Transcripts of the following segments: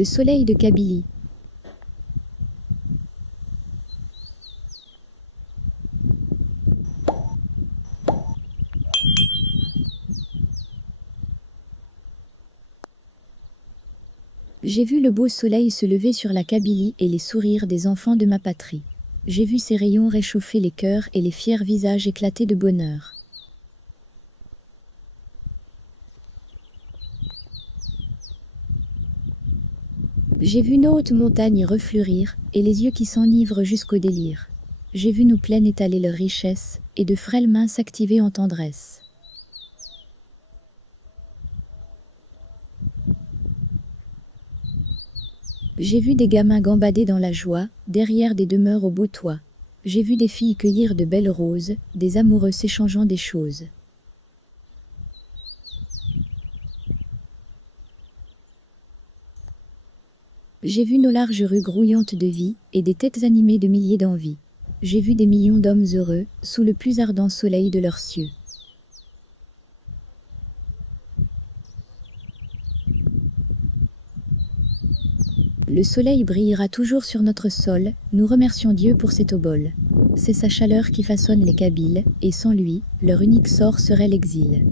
Le soleil de Kabylie. J'ai vu le beau soleil se lever sur la Kabylie et les sourires des enfants de ma patrie. J'ai vu ses rayons réchauffer les cœurs et les fiers visages éclater de bonheur. J'ai vu nos hautes montagnes refleurir, et les yeux qui s'enivrent jusqu'au délire. J'ai vu nos plaines étaler leurs richesses, et de frêles mains s'activer en tendresse. J'ai vu des gamins gambader dans la joie, derrière des demeures au beau toit. J'ai vu des filles cueillir de belles roses, des amoureux s'échangeant des choses. J'ai vu nos larges rues grouillantes de vie, et des têtes animées de milliers d'envies. J'ai vu des millions d'hommes heureux, sous le plus ardent soleil de leurs cieux. Le soleil brillera toujours sur notre sol, nous remercions Dieu pour cet obol. C'est sa chaleur qui façonne les Kabyles, et sans lui, leur unique sort serait l'exil.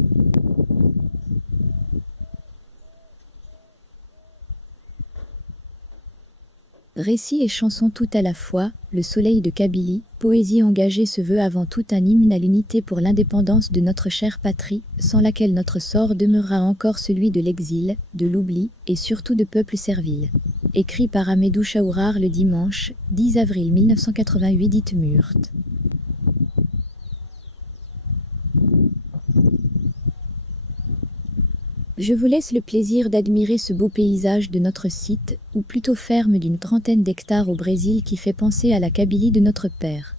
Récit et chanson tout à la fois, le soleil de Kabylie, poésie engagée se veut avant tout un hymne à l'unité pour l'indépendance de notre chère patrie, sans laquelle notre sort demeurera encore celui de l'exil, de l'oubli, et surtout de peuples serviles. Écrit par Amédou Chaourar le dimanche, 10 avril 1988 dite Murte. Je vous laisse le plaisir d'admirer ce beau paysage de notre site, ou plutôt ferme d'une 30aine d'hectares au Brésil qui fait penser à la Kabylie de notre père.